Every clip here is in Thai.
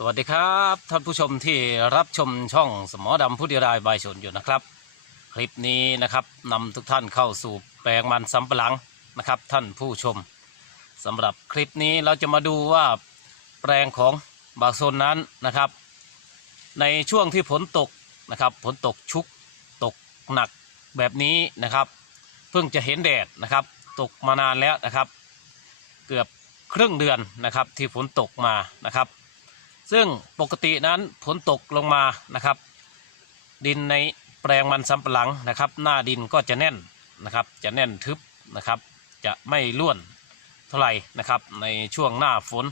สวัสดีครับท่านผู้ชมที่รับชมช่องสมอดำผู้ดีรายบายชนอยู่นะครับ คลิปนี้นะครับนำทุกท่านเข้าสู่แปลงมันสำปะหลังนะครับ ท่านผู้ชมสำหรับคลิปนี้เราจะมาดูว่าแปลงของบาโซนนั้นนะครับ ในช่วงที่ฝนตกนะครับฝนตกชุกตกหนักแบบนี้นะครับ เพิ่งจะเห็นแดดนะครับ ตกมานานแล้วนะครับ เกือบครึ่งเดือนนะครับที่ฝนตกมานะครับ ซึ่งปกตินั้นฝนตกลงมานะครับ ดินในแปลงมันสำปะหลังนะครับ หน้าดินก็จะแน่นนะครับ จะแน่นทึบนะครับ จะไม่ร่วนเท่าไหร่นะครับในช่วงหน้าฝน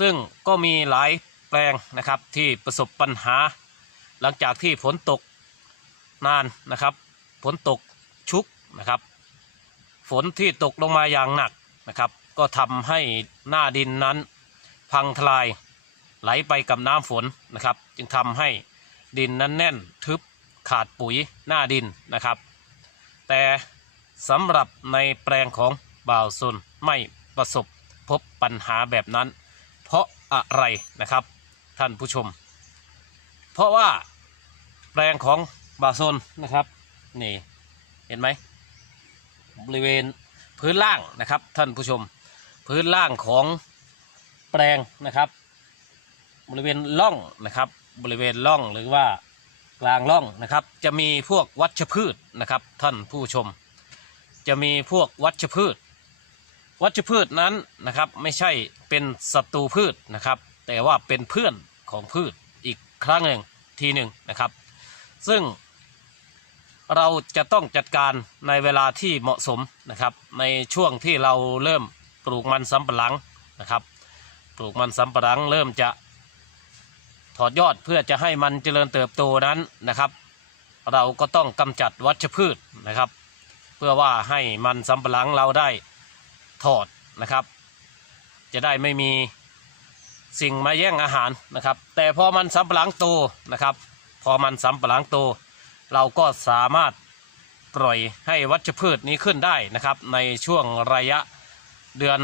ซึ่งก็มีหลายแปลงนะครับที่ประสบปัญหา หลังจากที่ฝนตกนานนะครับฝนตกชุกนะครับ ฝนที่ตกลงมาอย่างหนักนะครับ ก็ทำให้หน้าดินนั้นพังทลาย ไหลไปกับน้ำฝนนะครับ จึงทำให้ดินนั้นแน่นทึบขาดปุ๋ยหน้าดินนะครับ แต่สำหรับในแปลงของบ่าวซุนไม่ประสบพบปัญหาแบบนั้น เพราะอะไรนะครับท่านผู้ชม เพราะว่าแปลงของบ่าวซุนนะครับนี่เห็นไหมบริเวณพื้นล่างนะครับท่านผู้ชม พื้นล่างของแปลงนะครับ บริเวณล่องนะครับ บริเวณล่องหรือว่ากลางล่องนะครับ จะมีพวกวัชพืชนะครับ ท่านผู้ชม จะมีพวกวัชพืช วัชพืชนั้นนะครับไม่ใช่เป็นศัตรูพืชนะครับ แต่ว่าเป็นเพื่อนของพืชอีกครั้งหนึ่งทีหนึ่งนะครับ ซึ่งเราจะต้องจัดการในเวลาที่เหมาะสมนะครับ ในช่วงที่เราเริ่มปลูกมันสำปะหลังนะครับ ปลูกมันสำปะหลังเริ่มจะ ถอดยอดเพื่อจะให้มันเจริญเติบโตนั้นนะครับ เราก็ต้องกำจัดวัชพืชนะครับ เพื่อว่าให้มันสำปะหลังเราได้ถอดนะครับ จะได้ไม่มีสิ่งมาแย่งอาหารนะครับ แต่พอมันสำปะหลังโตนะครับ พอมันสำปะหลังโต เราก็สามารถปล่อยให้วัชพืชนี้ขึ้นได้นะครับ ในช่วงระยะเดือน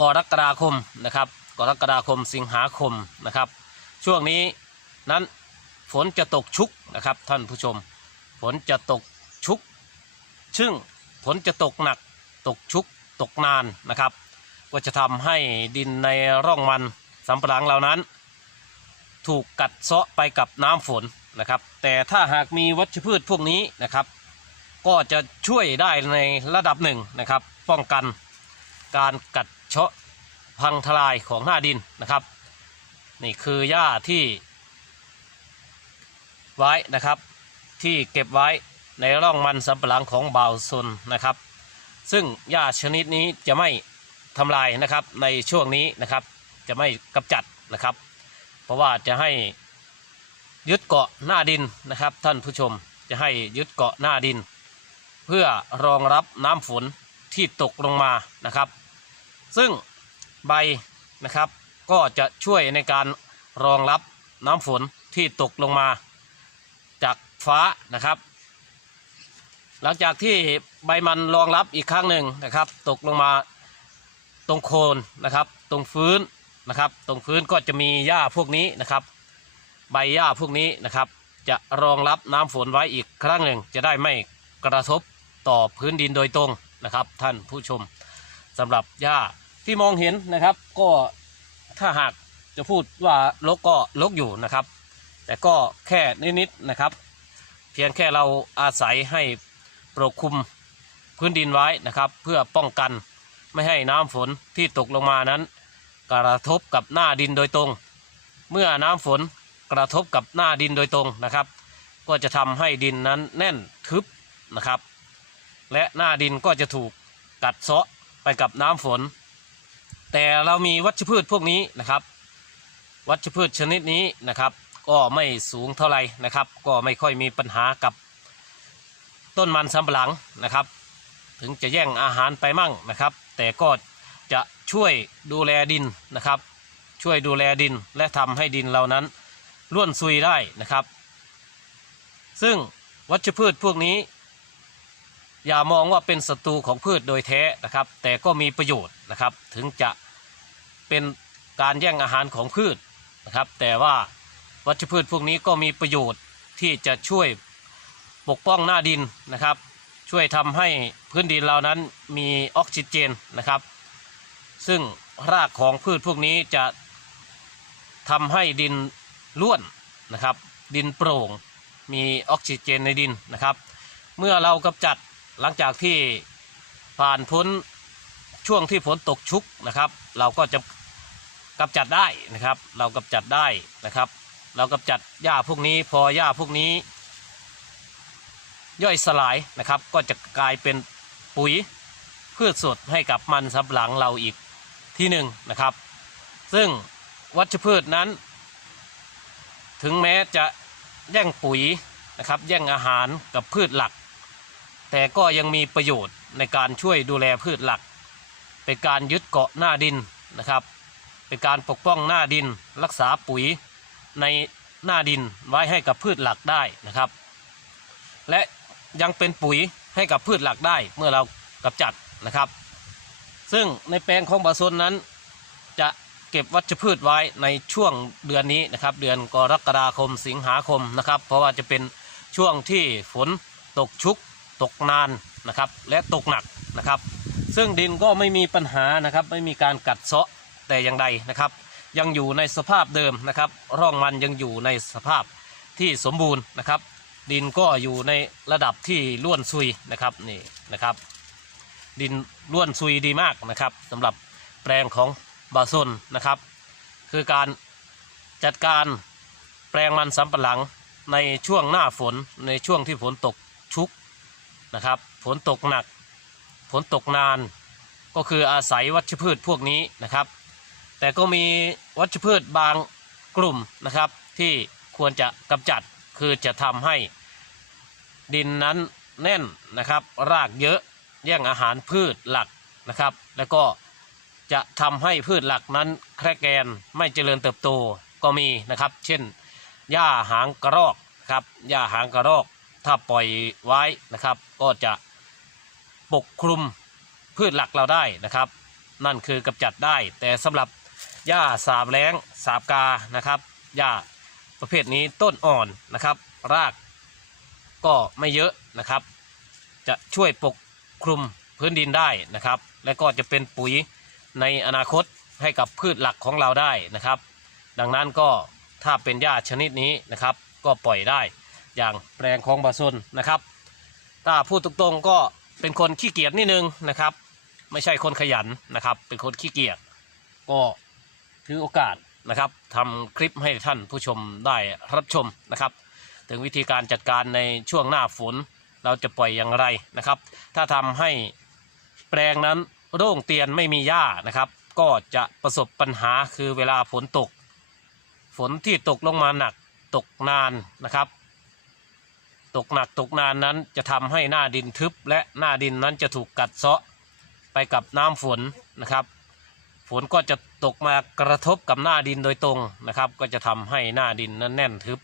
กรกฎาคมนะครับกรกฎาคมสิงหาคมนะครับ ช่วงนี้นั้นฝนจะตกชุกนะครับท่านผู้ชม ฝนจะตกชุก ซึ่งฝนจะตกหนัก ตกชุก ตกนานนะครับ ก็จะทำให้ดินในร่องมันสำปะหลังเหล่านั้น ถูกกัดเซาะไปกับน้ำฝนนะครับ แต่ถ้าหากมีวัชพืชพวกนี้นะครับ ก็จะช่วยได้ในระดับหนึ่งนะครับ ป้องกันการกัดเชาะพังทลายของหน้าดินนะครับ นี่คือหญ้าที่ไว้นะครับ ที่เก็บไว้ในร่องมันสำปะหลังของบ่าวซนนะครับ ซึ่งหญ้าชนิดนี้จะไม่ทำลายนะครับในช่วงนี้นะครับ จะไม่กำจัดนะครับ เพราะว่าจะให้ยึดเกาะหน้าดินนะครับ ท่านผู้ชมจะให้ยึดเกาะหน้าดิน เพื่อรองรับน้ำฝนที่ตกลงมานะครับ ซึ่งใบนะครับ ก็จะช่วยในการรองรับน้ำฝนที่ตกลงมาจากฟ้านะครับ หลังจากที่ใบมันรองรับอีกครั้งหนึ่งนะครับ ตกลงมาตรงโคนนะครับ ตรงฟื้นนะครับ ตรงพื้นก็จะมีหญ้าพวกนี้นะครับ ใบหญ้าพวกนี้นะครับ จะรองรับน้ำฝนไว้อีกครั้งหนึ่ง จะได้ไม่กระทบต่อพื้นดินโดยตรงนะครับ ท่านผู้ชมสำหรับหญ้าที่มองเห็นนะครับ ก็ ถ้าหากจะพูดว่าลกก็ลกอยู่นะครับ แต่ก็แค่นิดๆนะครับ เพียงแค่เราอาศัยให้ปกคลุมพื้นดินไว้นะครับ เพื่อป้องกันไม่ให้น้ำฝนที่ตกลงมานั้น กระทบกับหน้าดินโดยตรง เมื่อน้ำฝนกระทบกับหน้าดินโดยตรงนะครับ ก็จะทำให้ดินนั้นแน่นทึบนะครับ และหน้าดินก็จะถูกกัดเซาะไปกับน้ำฝน แต่เรามีวัชพืชพวกนี้นะครับ วัชพืชชนิดนี้นะครับ ก็ไม่สูงเท่าไหร่นะครับ ก็ไม่ค่อยมีปัญหากับต้นมันสำปะหลังนะครับ ถึงจะแย่งอาหารไปมั่งนะครับ แต่ก็จะช่วยดูแลดินนะครับ ช่วยดูแลดินและทำให้ดินเรานั้นร่วนซุยได้นะครับ ซึ่งวัชพืชพวกนี้ อย่ามองว่าเป็นศัตรูของพืชโดยแท้นะครับ แต่ก็มีประโยชน์นะครับ ถึงจะเป็นการแย่งอาหารของพืชนะครับ แต่ว่าวัชพืชพวกนี้ก็มีประโยชน์ที่จะช่วยปกป้องหน้าดินนะครับ ช่วยทำให้พื้นดินเรานั้นมีออกซิเจนนะครับ ซึ่งรากของพืชพวกนี้จะทำให้ดินร่วนนะครับ ดินโปร่ง มีออกซิเจนในดินนะครับ เมื่อเรากำจัด หลังจากที่ผ่านพ้นช่วงที่ฝนตกชุกนะครับ เราก็จะกำจัดได้นะครับ เรากำจัดได้นะครับ เรากำจัดหญ้าพวกนี้พอหญ้าพวกนี้ ย่อยสลายนะครับ ก็จะกลายเป็นปุ๋ยพืชสดให้กับมันสำปะหลังเราอีกที่หนึ่งนะครับ ซึ่งวัชพืชนั้น ถึงแม้จะแย่งปุ๋ยนะครับ แย่งอาหารกับพืชหลัก แต่ก็ยังมีประโยชน์ในการช่วยดูแลพืชหลัก เป็นการยึดเกาะหน้าดินนะครับ เป็นการปกป้องหน้าดิน รักษาปุ๋ยในหน้าดินไว้ให้กับพืชหลักได้นะครับ และยังเป็นปุ๋ยให้กับพืชหลักได้เมื่อเรากำจัดนะครับ ซึ่งในแปลงของบาซนนั้น จะเก็บวัชพืชไว้ในช่วงเดือนนี้นะครับ เดือนกรกฎาคมสิงหาคมนะครับ เพราะว่าจะเป็นช่วงที่ฝนตกชุก ตกนานนะครับ และตกหนักนะครับ ซึ่งดินก็ไม่มีปัญหานะครับ ไม่มีการกัดเซาะแต่อย่างใดนะครับ ยังอยู่ในสภาพเดิมนะครับ ร่องมันยังอยู่ในสภาพที่สมบูรณ์นะครับ ดินก็อยู่ในระดับที่ล้วนซุยนะครับนี่นะครับ ดินล้วนซุยดีมากนะครับสำหรับแปลงของบาซนนะครับ คือการจัดการแปลงมันสำปะหลังในช่วงหน้าฝนในช่วงที่ฝนตกชุก นะครับ ฝนตกหนัก ฝนตกนาน ก็คืออาศัยวัชพืชพวกนี้นะครับ แต่ก็มีวัชพืชบางกลุ่มนะครับ ที่ควรจะกำจัดคือจะทำให้ดินนั้นแน่นนะครับ รากเยอะแย่งอาหารพืชหลักนะครับ แล้วก็จะทำให้พืชหลักนั้นแครแกนไม่เจริญเติบโตก็มีนะครับ เช่นหญ้าหางกระรอกครับหญ้าหางกระรอก ถ้าปล่อยไว้นะครับ ก็จะปกคลุมพืชหลักเราได้นะครับ นั่นคือกำจัดได้ แต่สำหรับหญ้าสาบแล้งสาบกานะครับหญ้าประเภทนี้ต้นอ่อนนะครับ รากก็ไม่เยอะนะครับ จะช่วยปกคลุมพื้นดินได้นะครับ และก็จะเป็นปุ๋ยในอนาคตให้กับพืชหลักของเราได้นะครับ ดังนั้นก็ถ้าเป็นหญ้าชนิดนี้นะครับ ก็ปล่อยได้ อย่างแปลงของบาซนนะครับ ถ้าพูดตรงๆก็เป็นคนขี้เกียจนิดนึงนะครับ ไม่ใช่คนขยันนะครับ เป็นคนขี้เกียจก็ถือโอกาสนะครับทำคลิปให้ท่านผู้ชมได้รับชมนะครับ ถึงวิธีการจัดการในช่วงหน้าฝนเราจะปล่อยอย่างไรนะครับ ถ้าทำให้แปลงนั้นโร่งเตียนไม่มีหญ้านะครับ ก็จะประสบปัญหาคือเวลาฝนตก ฝนที่ตกลงมาหนักตกนานนะครับ ตกหนักตกนานนั้นจะทำให้หน้าดินทึบและหน้าดินนั้นจะถูกกัดเซาะไปกับน้ำฝนนะครับ ฝนก็จะตกมากระทบกับหน้าดินโดยตรงนะครับ ก็จะทำให้หน้าดินนั้นแน่นทึบ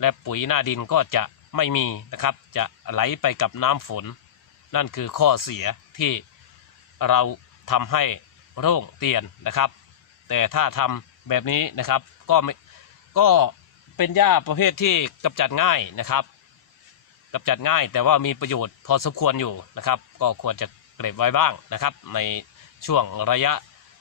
และปุ๋ยหน้าดินก็จะไม่มีนะครับ จะไหลไปกับน้ำฝน นั่นคือข้อเสียที่เราทำให้โร่งเตียนนะครับ แต่ถ้าทำแบบนี้นะครับก็ไม่ก็เป็นหญ้าประเภทที่กำจัดง่ายนะครับ กำจัดง่าย แต่ว่ามีประโยชน์พอสมควรอยู่นะครับ ก็ควรจะเก็บไว้บ้างนะครับ ในช่วงระยะ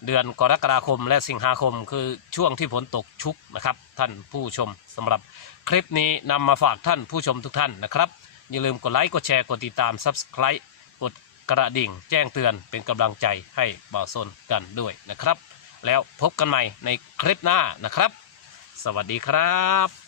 เดือนกรกฎาคมและสิงหาคม คือช่วงที่ฝนตกชุกนะครับ ท่านผู้ชมสำหรับคลิปนี้นำมาฝากท่านผู้ชมทุกท่านนะครับ อย่าลืมกดไลค์กดแชร์กดติดตาม Subscribe กดกระดิ่ง แจ้งเตือนเป็นกำลังใจให้บ่าวซนกันด้วยนะครับ แล้วพบกันใหม่ในคลิปหน้านะครับ สวัสดีครับ